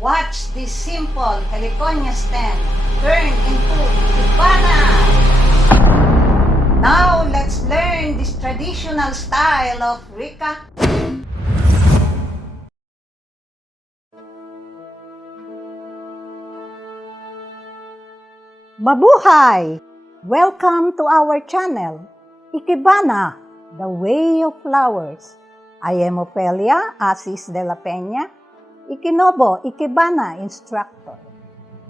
Watch this simple heliconia stem turn into Ikebana! Now let's learn this traditional style of Rikka. Mabuhay! Welcome to our channel, Ikebana, the Way of Flowers. I am Ofelia, Asis-dela Peña, Ikenobo Ikebana Instructor.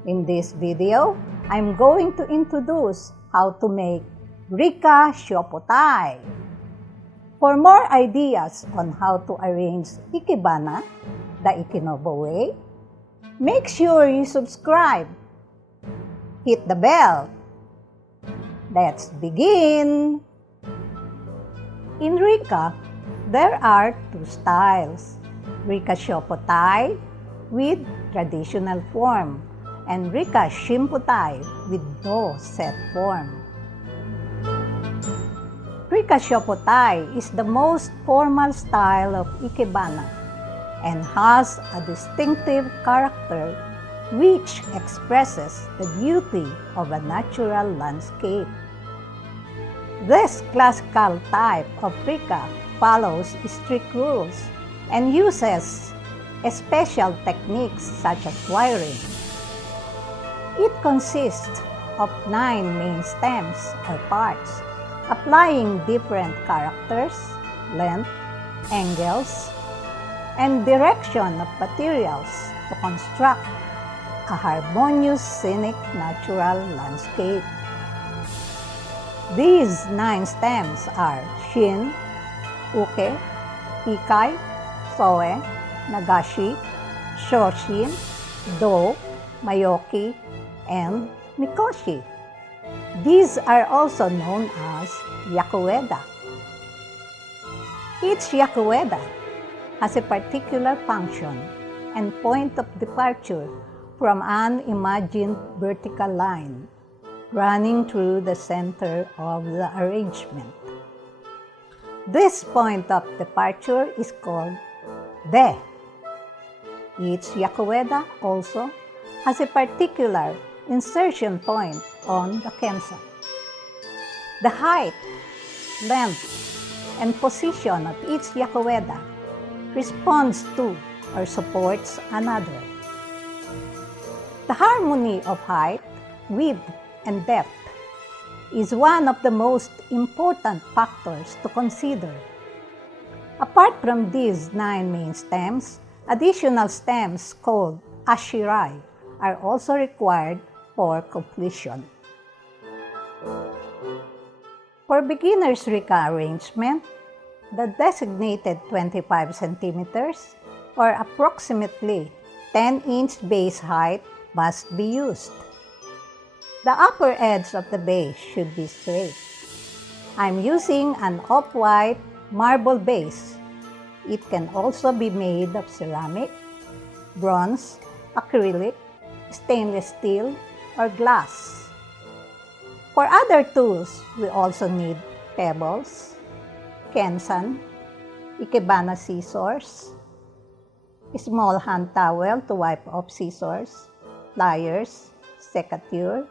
In this video, I'm going to introduce how to make Rikka Shofutai. For more ideas on how to arrange Ikebana, the Ikenobo way, make sure you subscribe. Hit the bell. Let's begin! In Rikka, there are two styles, Rikka Shofutai with traditional form and Rikka Shofutai with no set form. Rikka Shofutai is the most formal style of Ikebana and has a distinctive character which expresses the beauty of a natural landscape. This classical type of Rikka follows strict rules and uses special techniques such as wiring. It consists of 9 main stems or parts, applying different characters, length, angles, and direction of materials to construct a harmonious scenic natural landscape. These 9 stems are Shin, Hikae, Nagashi, Shoshin, Maeoki, and Mikoshi. These are also known as yakueda. Each yakueda has a particular function and point of departure from an imagined vertical line running through the center of the arrangement. This point of departure is called De. Each yakueda also has a particular insertion point on the Kenzan. The height, length, and position of each yakueda responds to or supports another. The harmony of height, width, and depth is one of the most important factors to consider. Apart from these 9 main stems, additional stems called Ashirai are also required for completion. For beginners Rikka arrangement, the designated 25 centimeters or approximately 10-inch base height must be used. The upper edge of the base should be straight. I'm using an off-white marble base. It can also be made of ceramic, bronze, acrylic, stainless steel, or glass. For other tools, we also need pebbles, Kenzan, Ikebana scissors, a small hand towel to wipe off scissors, pliers, secateur,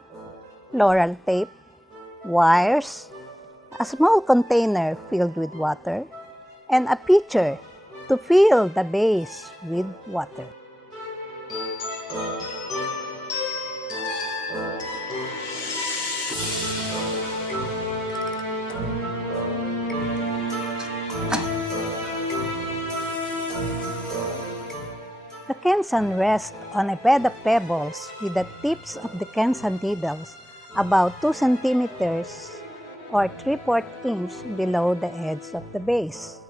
floral tape, wires, a small container filled with water, and a pitcher to fill the base with water. The Kenzan rests on a bed of pebbles with the tips of the Kenzan needles about 2 centimeters or 3/4 inch below the edge of the base.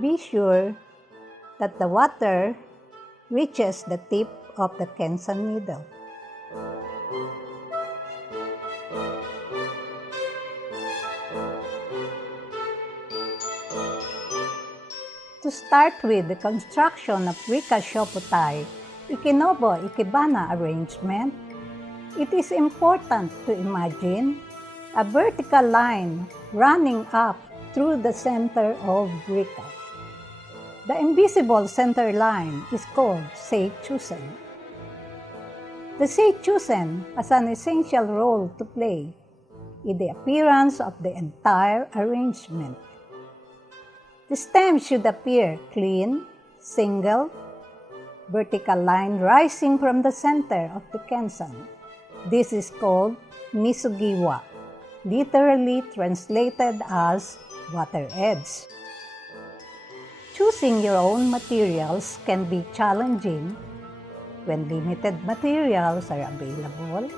Be sure that the water reaches the tip of the Kenzan needle. To start with the construction of Rikka Shofutai, Ikenobo Ikebana arrangement, it is important to imagine a vertical line running up through the center of Rikka. The invisible center line is called Seichusen. The Seichusen has an essential role to play in the appearance of the entire arrangement. The stem should appear clean, single, vertical line rising from the center of the Kenzan. This is called Misugiwa, literally translated as water edge. Choosing your own materials can be challenging. When limited materials are available,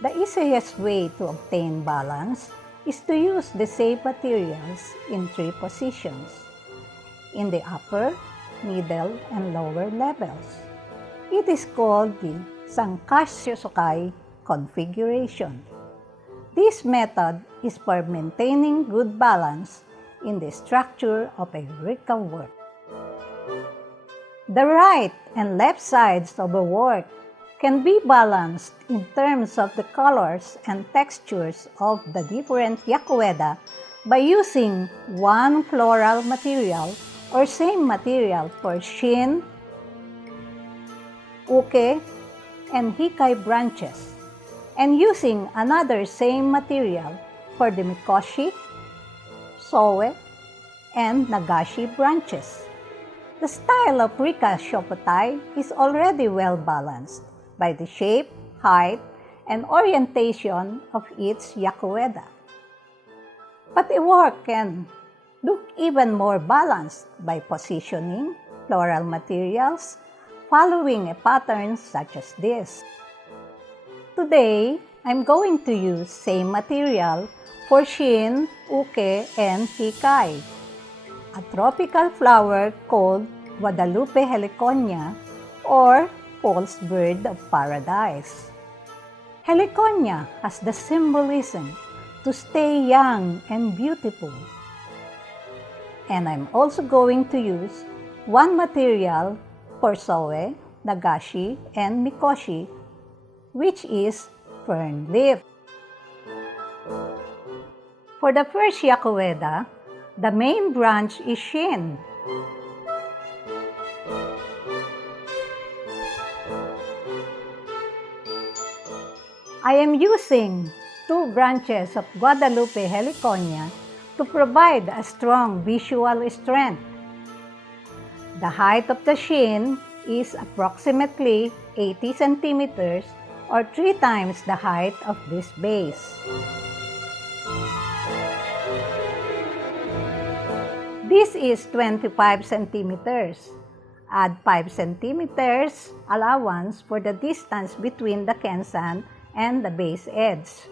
the easiest way to obtain balance is to use the same materials in 3 positions, in the upper, middle, and lower levels. It is called the Sankashozukai configuration. This method is for maintaining good balance in the structure of a Rikka work. The right and left sides of a work can be balanced in terms of the colors and textures of the different yakueda by using one floral material or same material for Shin, Uke, and Hikae branches, and using another same material for the Mikoshi, Soe, and Nagashi branches. The style of Rikka Shofutai is already well balanced by the shape, height, and orientation of each yakueda. But a work can look even more balanced by positioning floral materials following a pattern such as this. Today, I'm going to use same material for Shin, Uke, and Hikae, a tropical flower called Guadalupe heliconia or false bird of paradise. Heliconia has the symbolism to stay young and beautiful. And I'm also going to use one material for Soe, Nagashi, and Mikoshi, which is fern leaf. For the first yakueda, the main branch is Shin. I am using 2 branches of Guadalupe heliconia to provide a strong visual strength. The height of the Shin is approximately 80 centimeters or 3 times the height of this base. This is 25 centimeters. Add 5 centimeters allowance for the distance between the Kenzan and the base edge.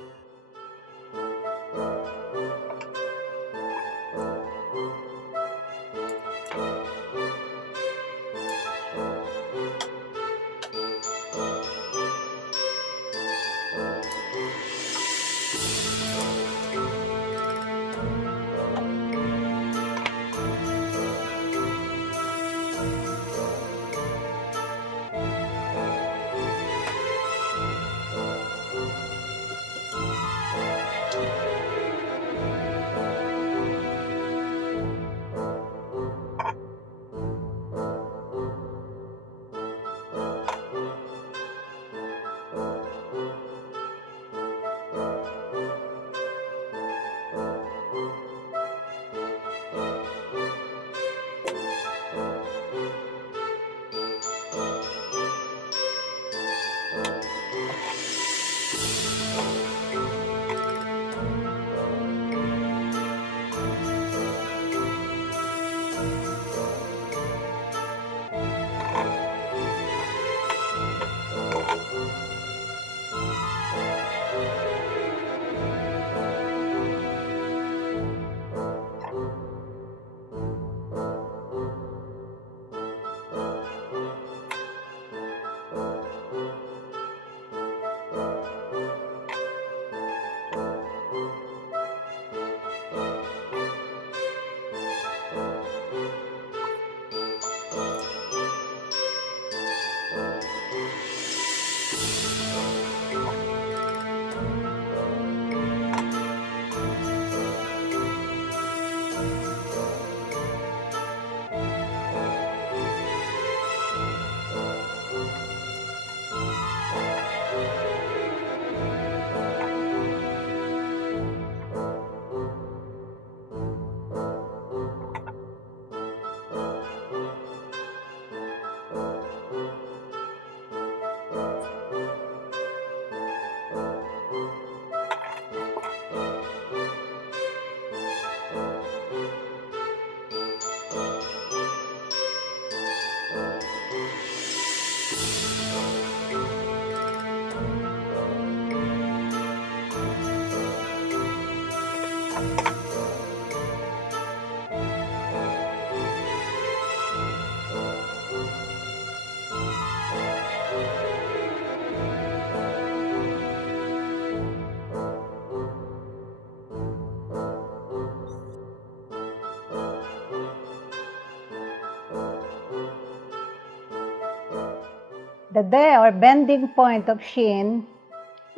The de or bending point of Shin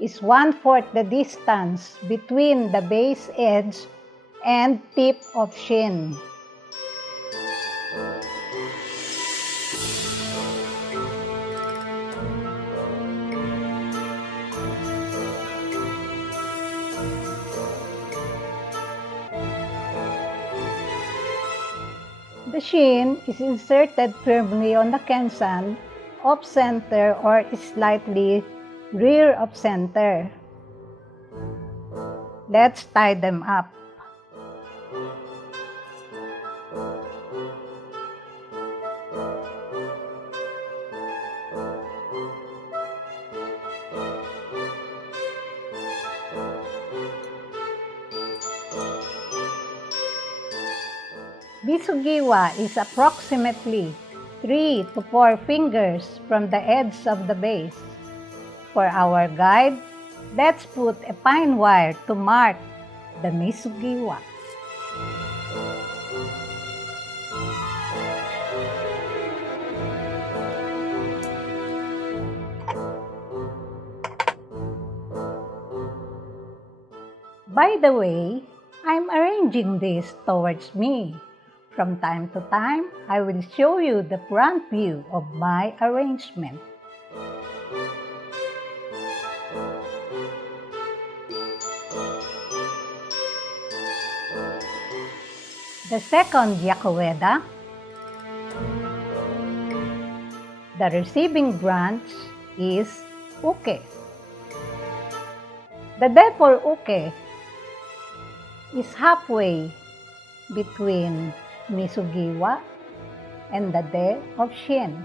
is 1/4 the distance between the base edge and tip of Shin. The Shin is inserted firmly on the Kenzan, off-center or slightly rear of center. Let's tie them up. Bisugiwa is approximately 3 to 4 fingers from the edge of the base. For our guide, let's put a pine wire to mark the Misugiwa. By the way, I'm arranging this towards me. From time to time, I will show you the front view of my arrangement. The second yakueda, the receiving branch is uke. The de for uke is halfway between Misugiwa and the de of Shin.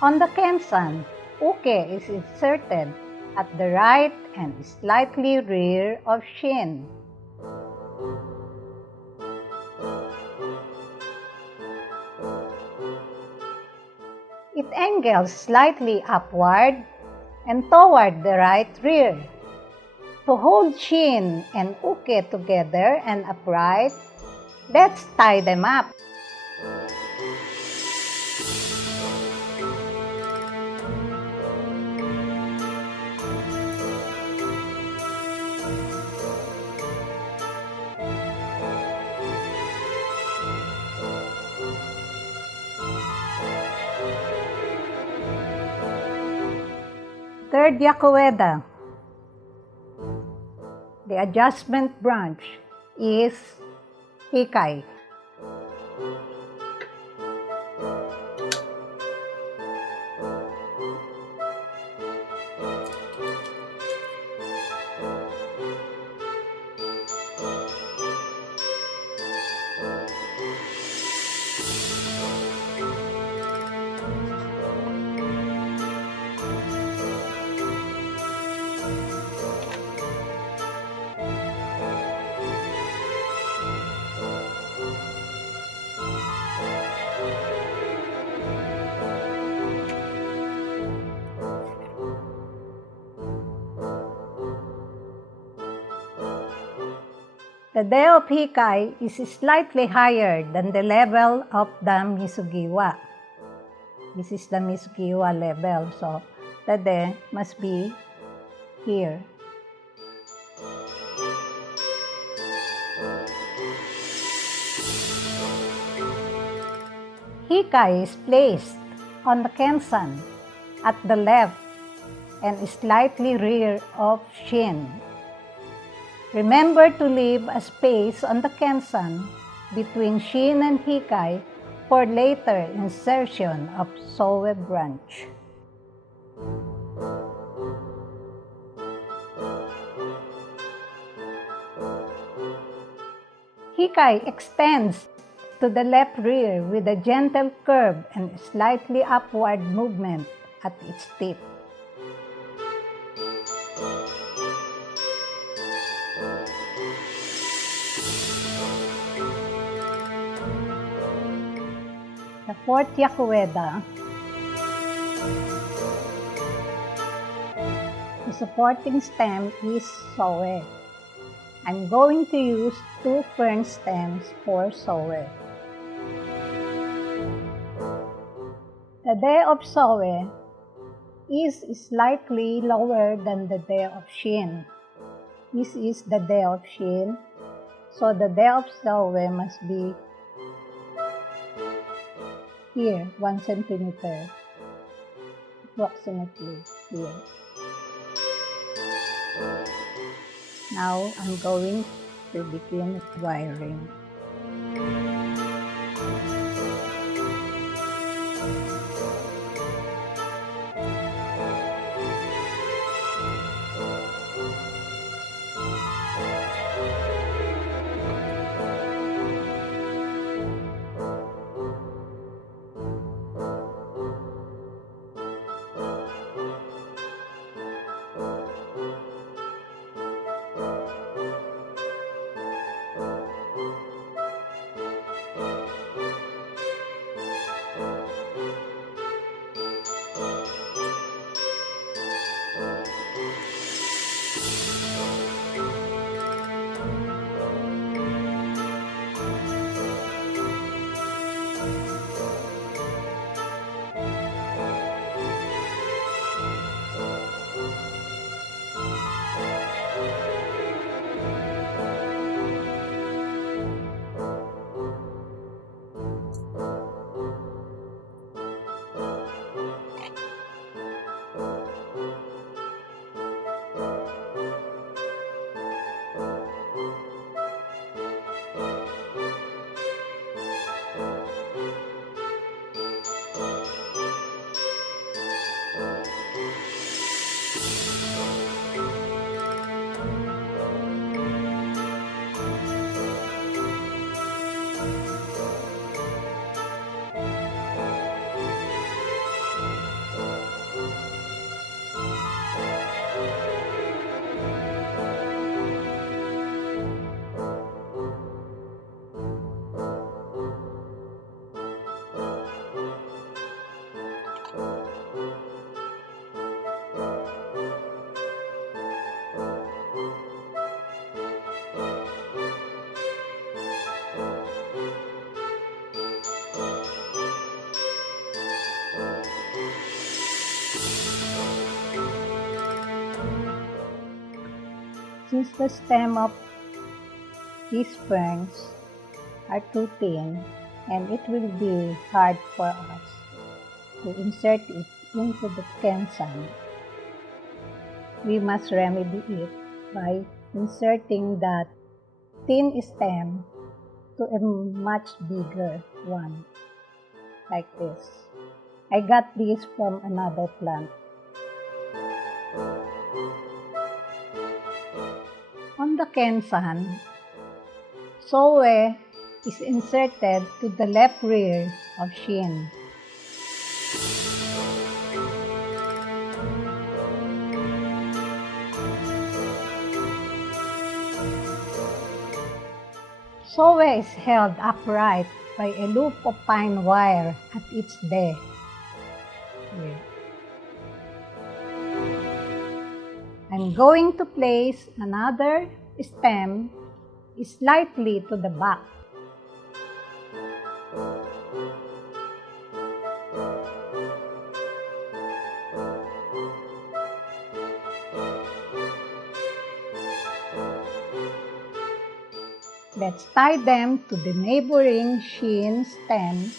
On the Kenzan, uke is inserted at the right and slightly rear of Shin. It angles slightly upward and toward the right rear. To hold Shin and uke together and upright, let's tie them up. Third yakueda. The adjustment branch is Hikae. The de of Hikae is slightly higher than the level of the Misugiwa. This is the Misugiwa level, so the de must be here. Hikae is placed on the Kenzan at the left and slightly rear of Shin. Remember to leave a space on the Kenzan between Shin and Hikae for later insertion of Soe branch. Hikae extends to the left rear with a gentle curve and slightly upward movement at its tip. The fourth yakueda, the supporting stem is Soe. I'm going to use 2 fern stems for Soe. The de of Soe is slightly lower than the de of Shin. This is the de of Shin, so the de of Soe must be here, 1 centimeter, approximately here. Now I'm going to begin wiring. Since the stem of these ferns are too thin and it will be hard for us to insert it into the Kenzan, we must remedy it by inserting that thin stem to a much bigger one, like this. I got this from another plant. On the Kenzan, Soe is inserted to the left rear of Shin. Soe is held upright by a loop of pine wire at its de. Here. I'm going to place another stem slightly to the back. Let's tie them to the neighboring Shin stem.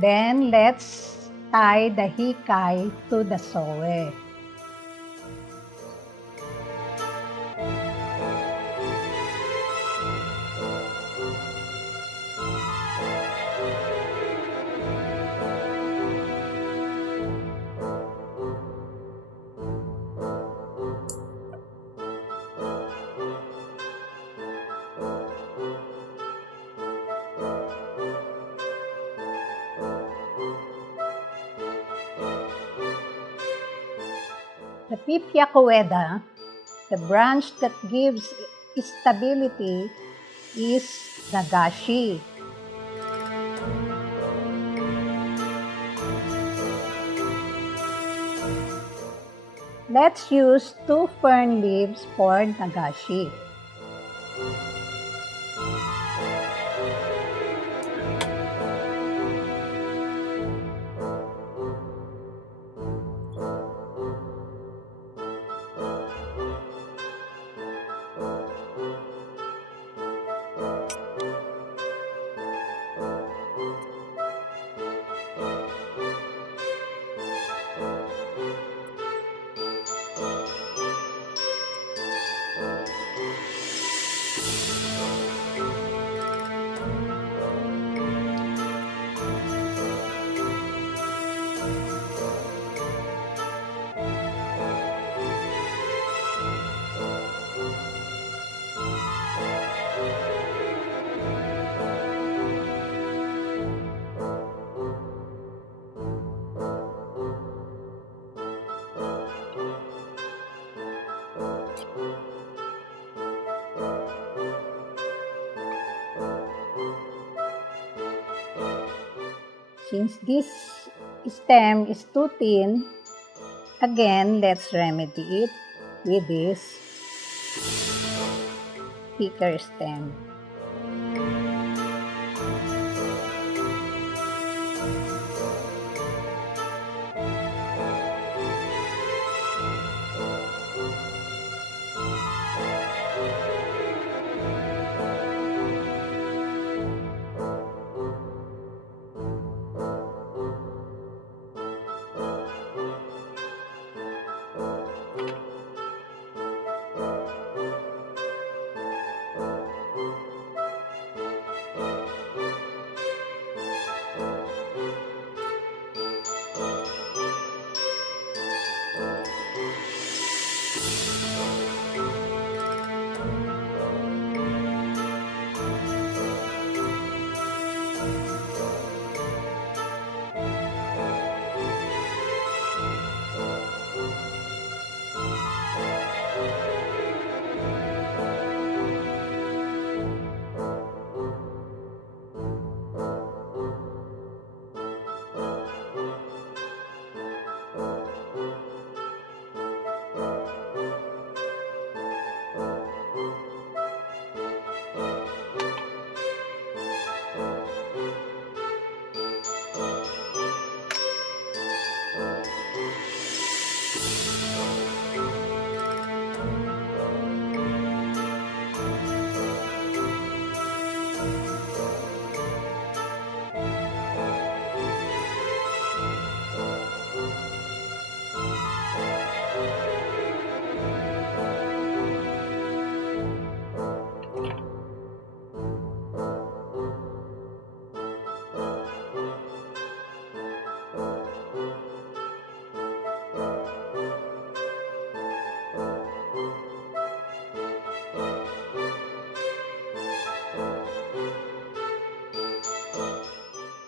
Then let's tie the Hikae to the soe. The fifth yakueda, the branch that gives stability, is Nagashi. Let's use 2 fern leaves for Nagashi. Since this stem is too thin, again, let's remedy it with this thicker stem.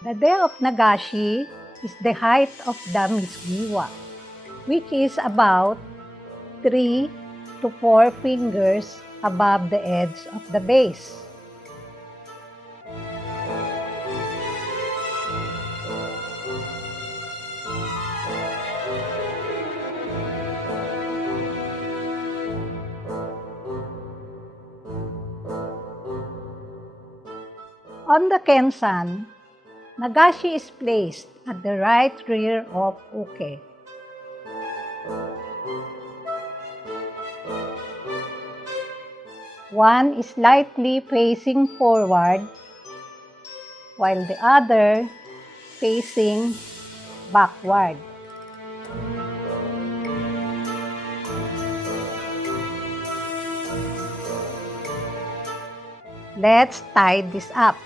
The day of Nagashi is the height of the Misgiwa, which is about 3 to 4 fingers above the edge of the base. On the Kenzan, Nagashi is placed at the right rear of uke. One is slightly facing forward, while the other facing backward. Let's tie this up.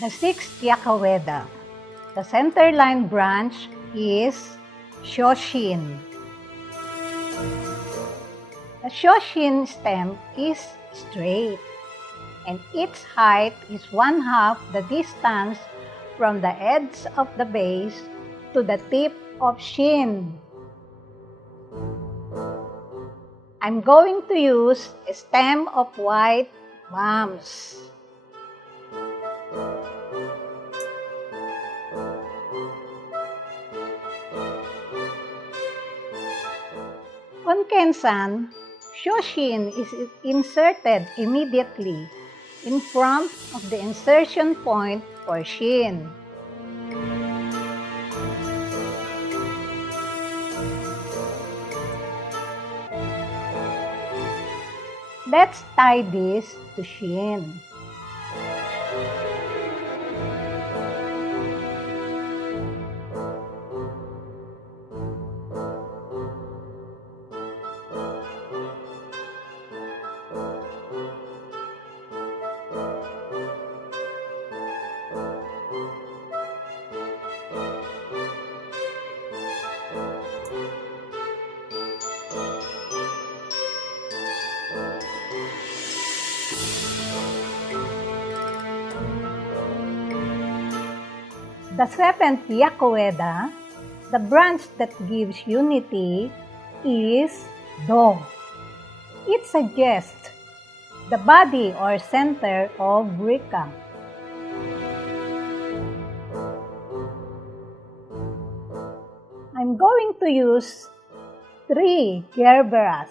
The sixth yakueda. The centerline branch is Shoshin. The Shoshin stem is straight, and its height is 1/2 the distance from the edge of the base to the tip of Shin. I'm going to use a stem of white bambs. On Kenzan, Shoshin is inserted immediately in front of the insertion point for Shin. Let's tie this to Shin. The seventh yakueda, the branch that gives unity, is Do. It suggests the body or center of Rikka. I'm going to use 3 gerberas.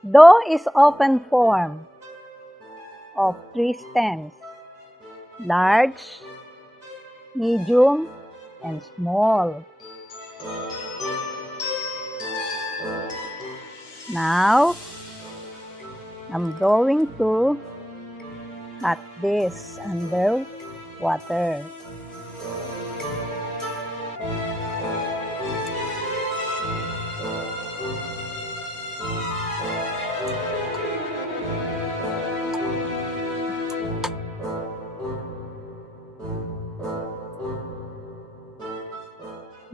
Do is open form of 3 stems, large, medium, and small. Now, I'm going to cut this under water.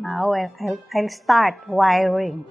Now I'll start wiring.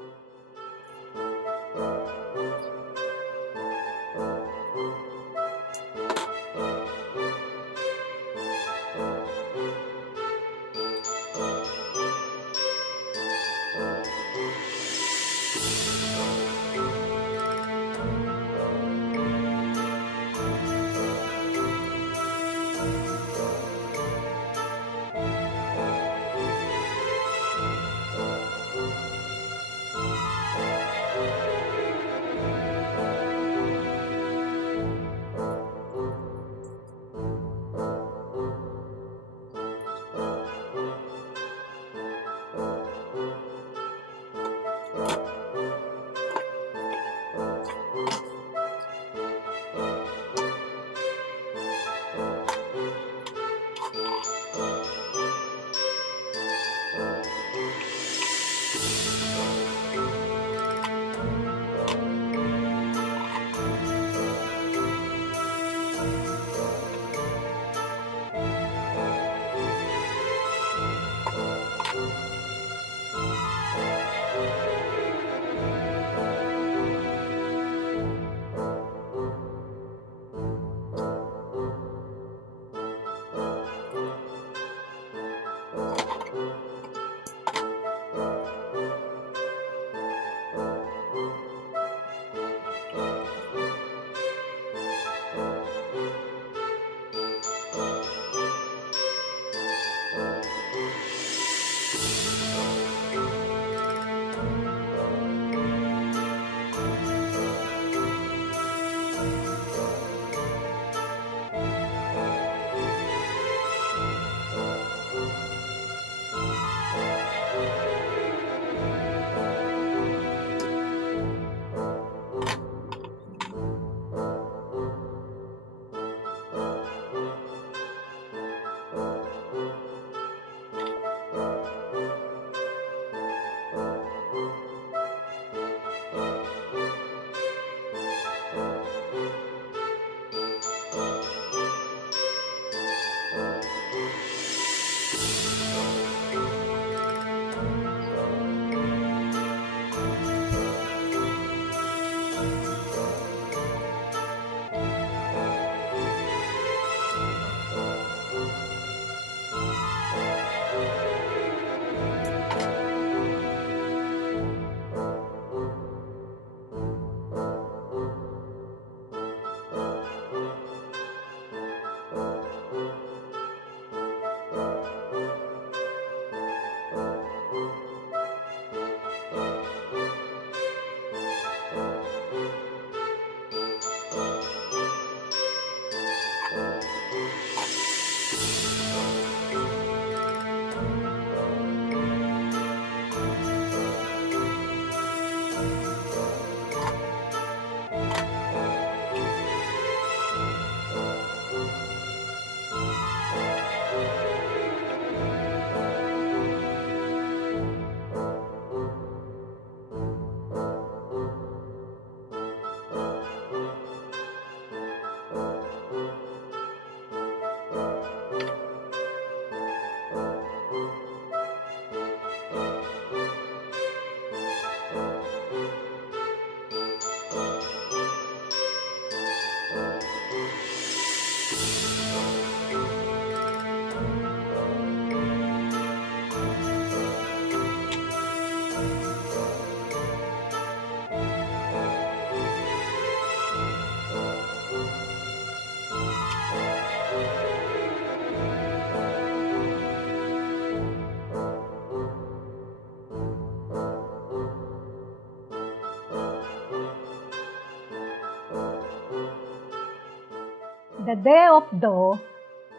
The day of Do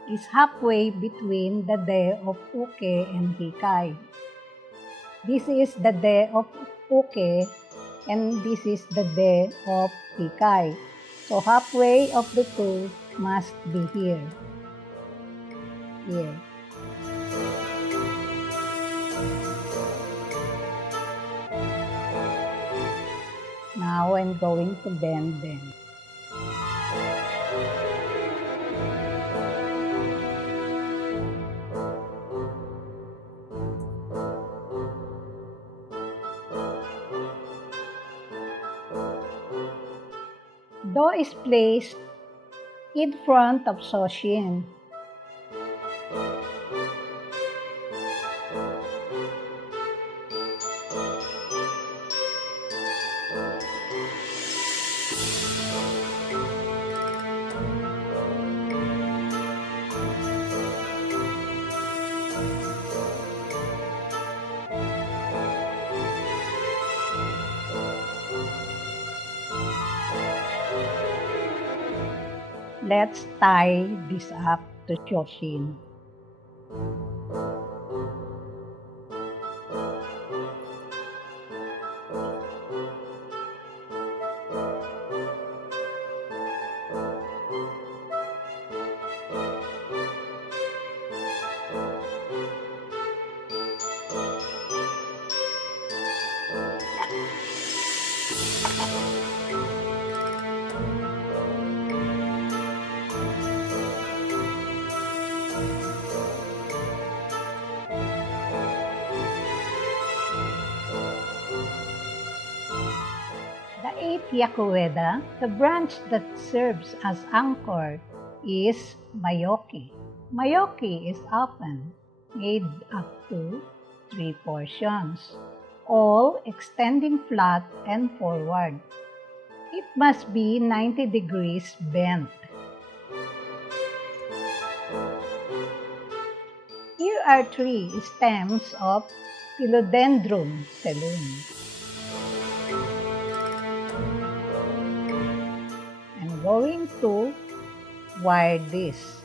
is halfway between the day of Uke and Hikae. This is the day of Uke and this is the day of Hikae. So halfway of the two must be here. Here. Now I'm going to bend them. Do is placed in front of Shoshin. Let's tie this up to Shoshin. The eighth yakueda, the branch that serves as anchor, is Maeoki. Maeoki is often made up to 3 portions, all extending flat and forward. It must be 90 degrees bent. Here are 3 stems of Philodendron Selum. I'm going to wire this.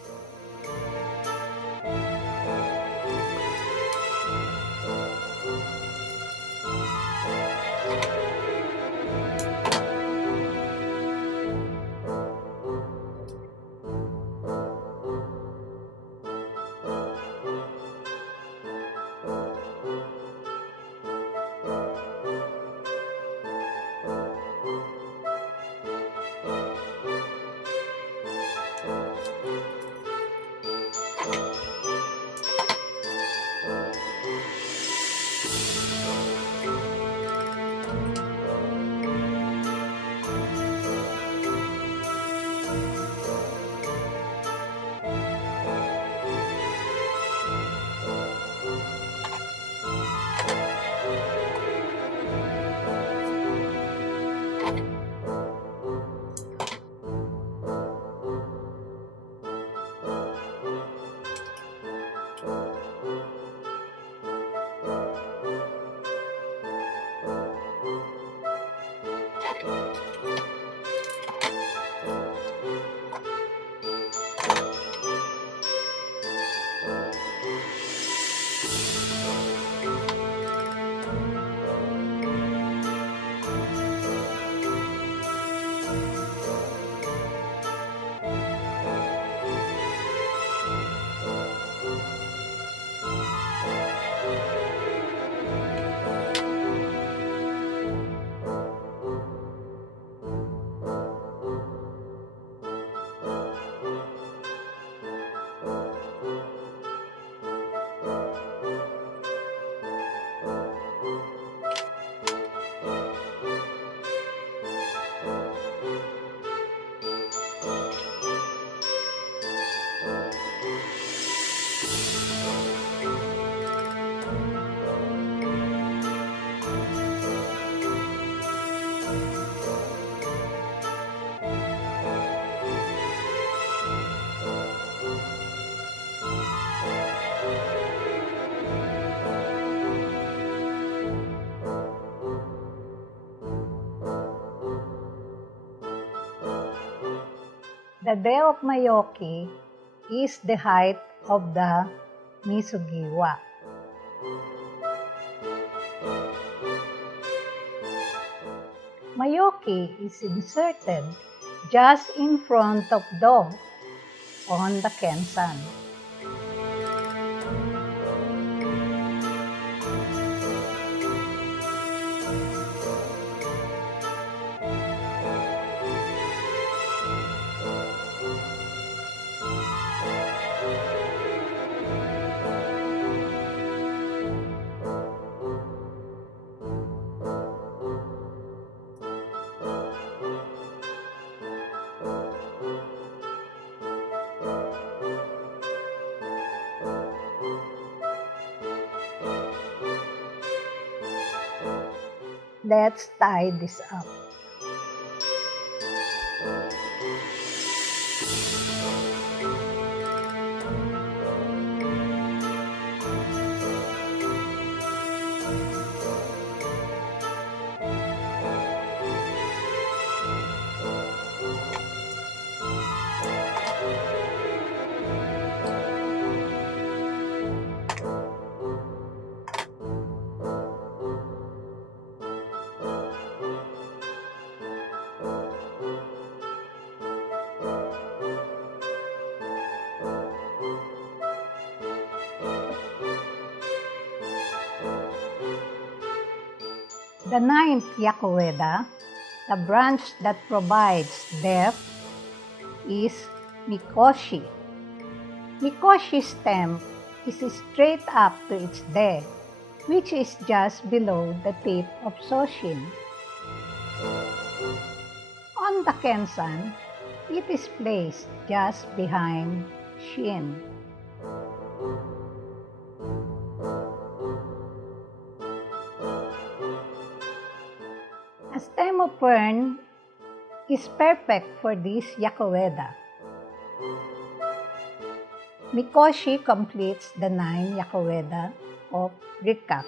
The day of Maeoki is the height of the Misugiwa. Maeoki is inserted just in front of Do on the Kenzan. Let's tie this up. The ninth yakueda, the branch that provides depth, is Mikoshi. Mikoshi's stem is straight up to its de, which is just below the tip of Shoshin. On the Kenzan, it is placed just behind Shin. A stem of fern is perfect for this yakueda. Mikoshi completes the 9 yakueda of Rikka.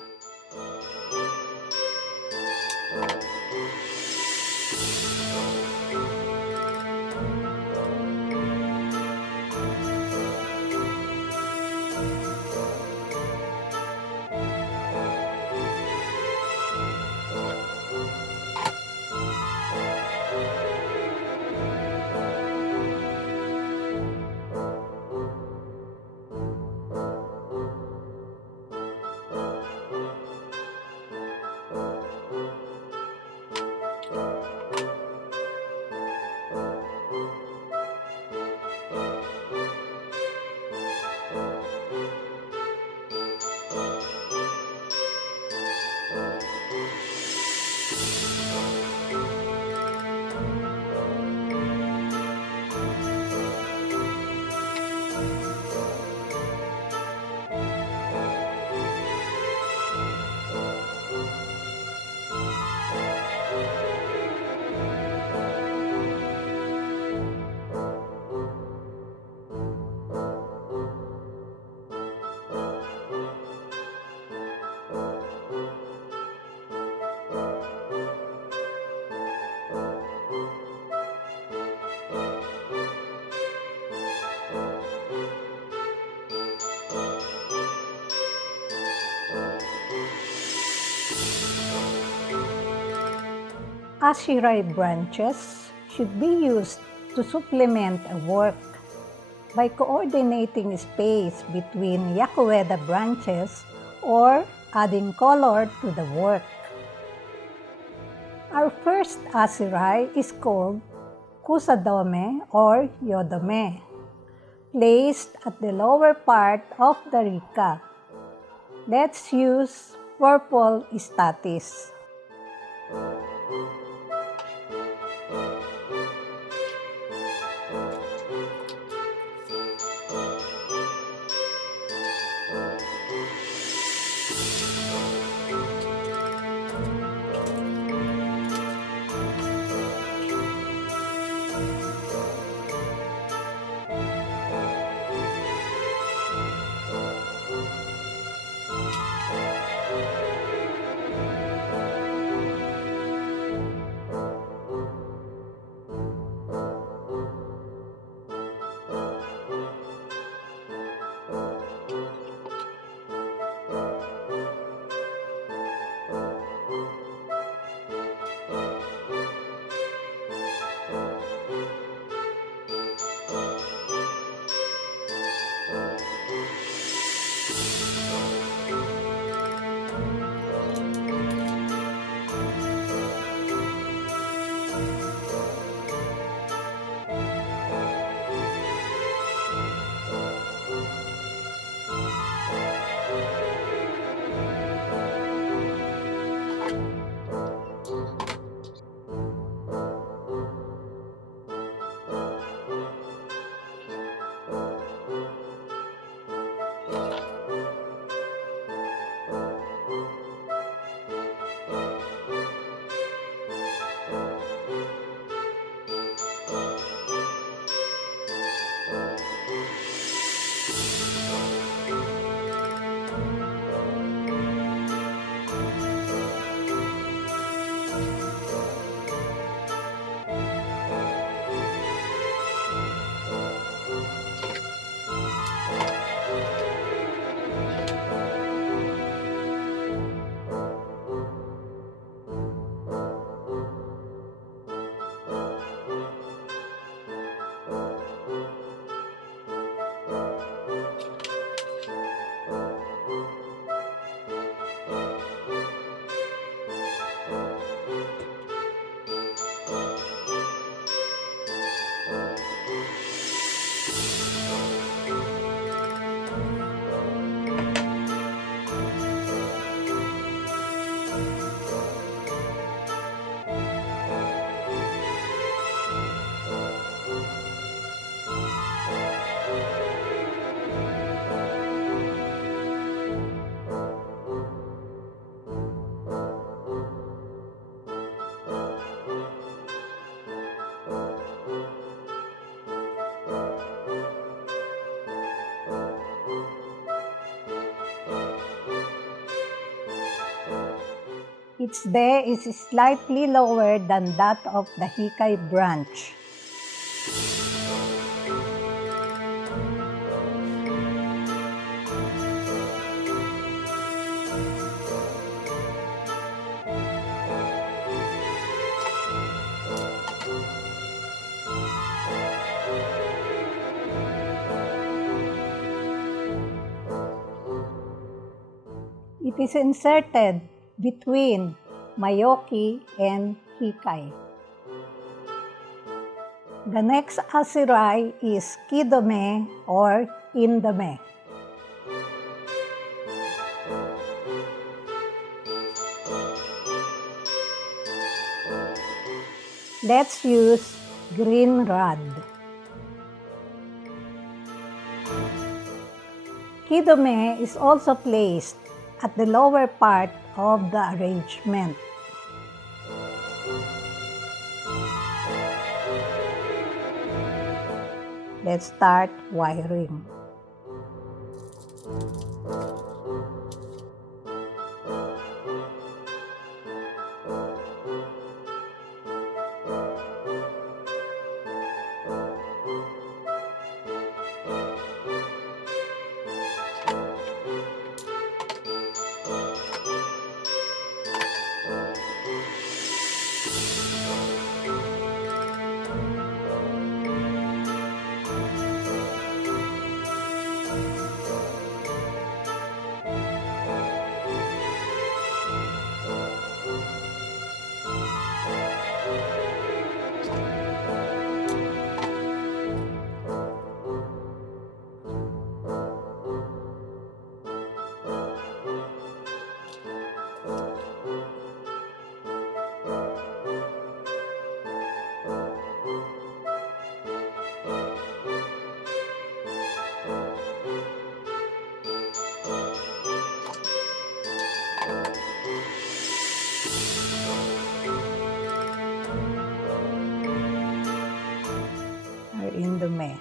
Ashirai branches should be used to supplement a work by coordinating space between yakueda branches or adding color to the work. Our first Ashirai is called Kusadome or Yodome, placed at the lower part of the Rikka. Let's use purple statis. Its de is slightly lower than that of the Hikae branch. It is inserted between Maeoki and Hikae. The next Ashirai is Kidome or Indome. Let's use green rod. Kidome is also placed at the lower part of the arrangement. Let's start wiring. Indome.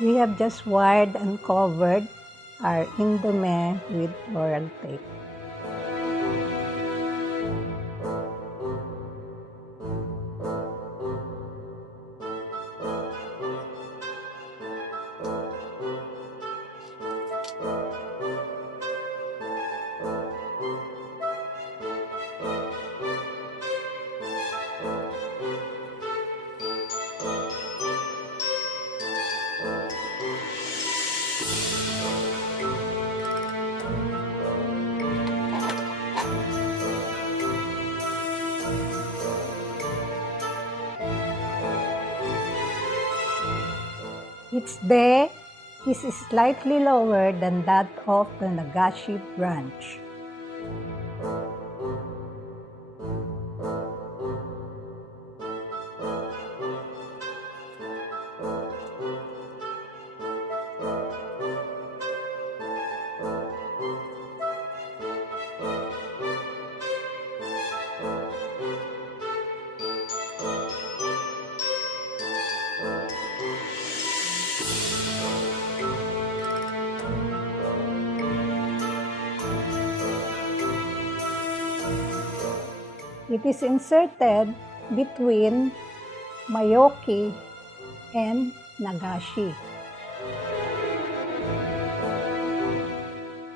We have just wired and covered our indome with floral tape. Its de is slightly lower than that of the Nagashi branch. It is inserted between Maeoki and Nagashi.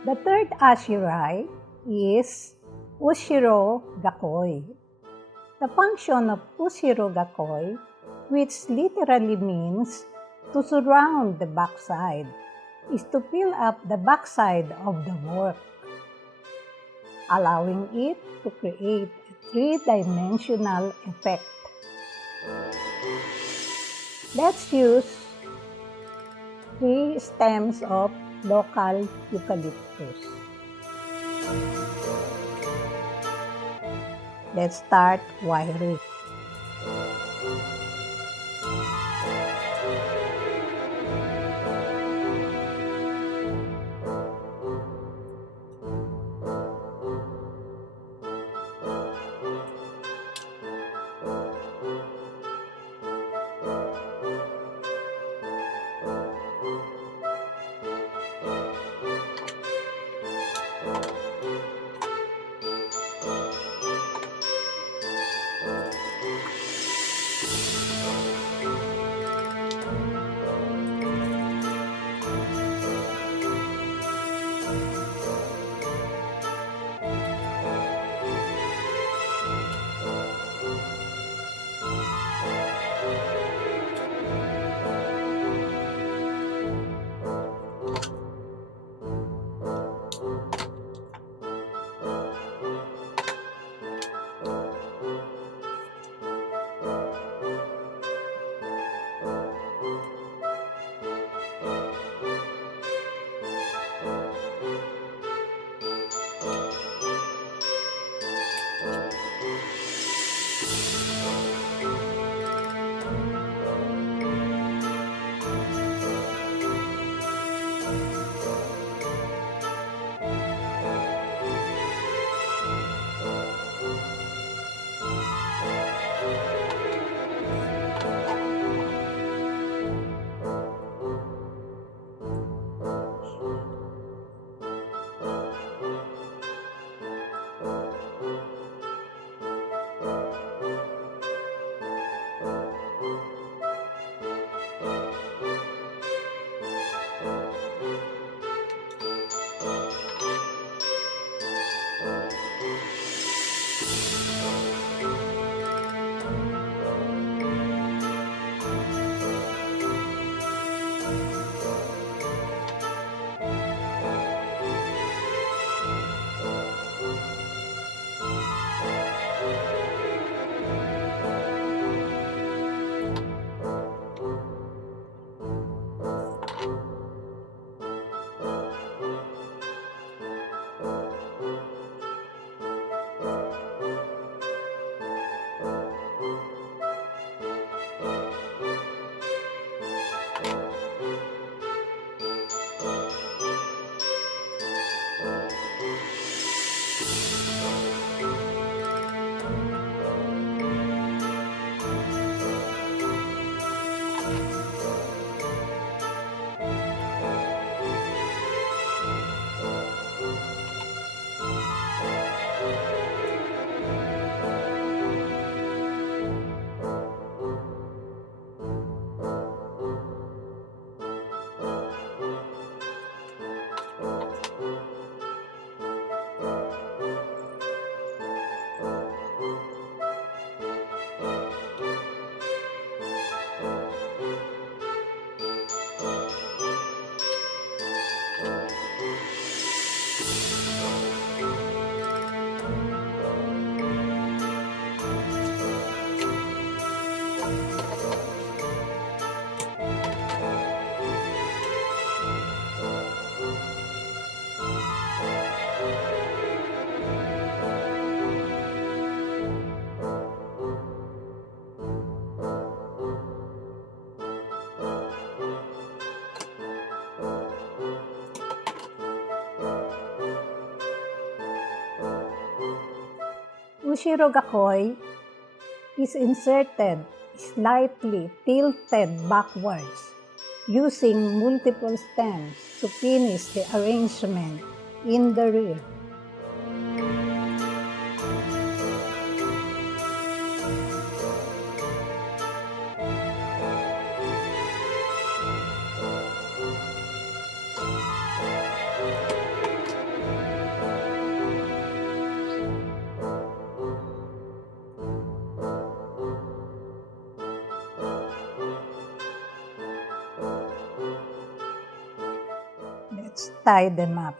The third Ashirai is Ushiro Gakoi. The function of Ushiro Gakoi, which literally means to surround the backside, is to fill up the backside of the work, allowing it to create a three-dimensional effect. Let's use 3 stems of local eucalyptus. Let's start wiring. Ushiro Gakoi is inserted slightly tilted backwards, using multiple stems to finish the arrangement in the rear. tie them up.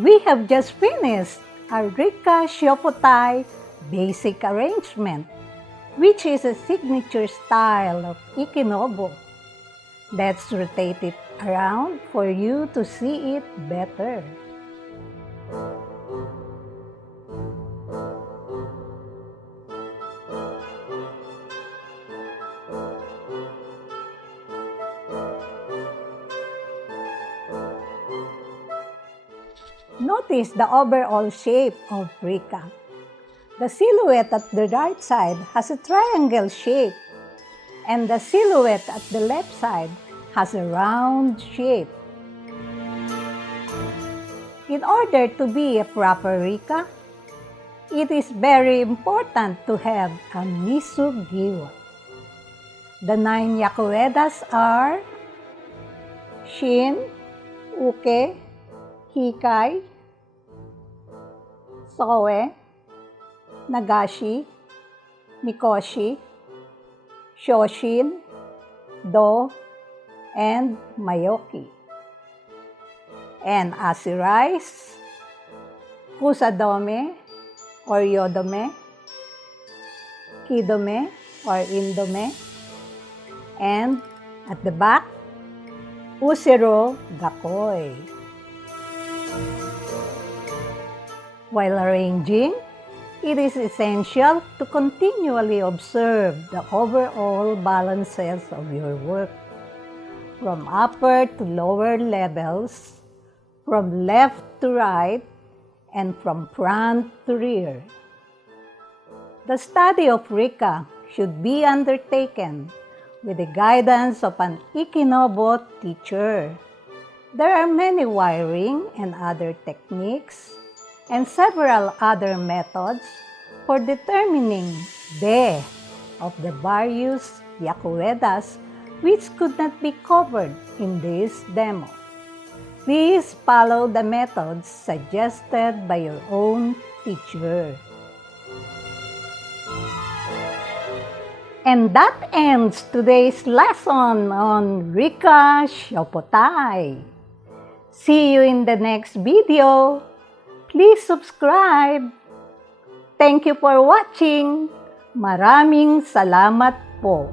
We have just finished our Rikka Shofutai basic arrangement, which is a signature style of Ikenobo. Let's rotate it around for you to see it better. Notice the overall shape of Rikka. The silhouette at the right side has a triangle shape, and the silhouette at the left side has a round shape. In order to be a proper Rikka, it is very important to have a Misu-giwa. The 9 yakuedas are Shin, Uke, Hikae, Soe, Nagashi, Mikoshi, Shoshin, Do, and Maeoki. And Ashirai, Kusadome or Yodome, Kidome or Indome, and at the back, Usero Gakoi. While arranging, it is essential to continually observe the overall balances of your work, from upper to lower levels, from left to right, and from front to rear. The study of Rikka should be undertaken with the guidance of an Ikenobo teacher. There are many wiring and other techniques, and several other methods for determining depth of the various yakuedas which could not be covered in this demo. Please follow the methods suggested by your own teacher. And that ends today's lesson on Rikka Shofutai. See you in the next video. Please subscribe. Thank you for watching. Maraming salamat po.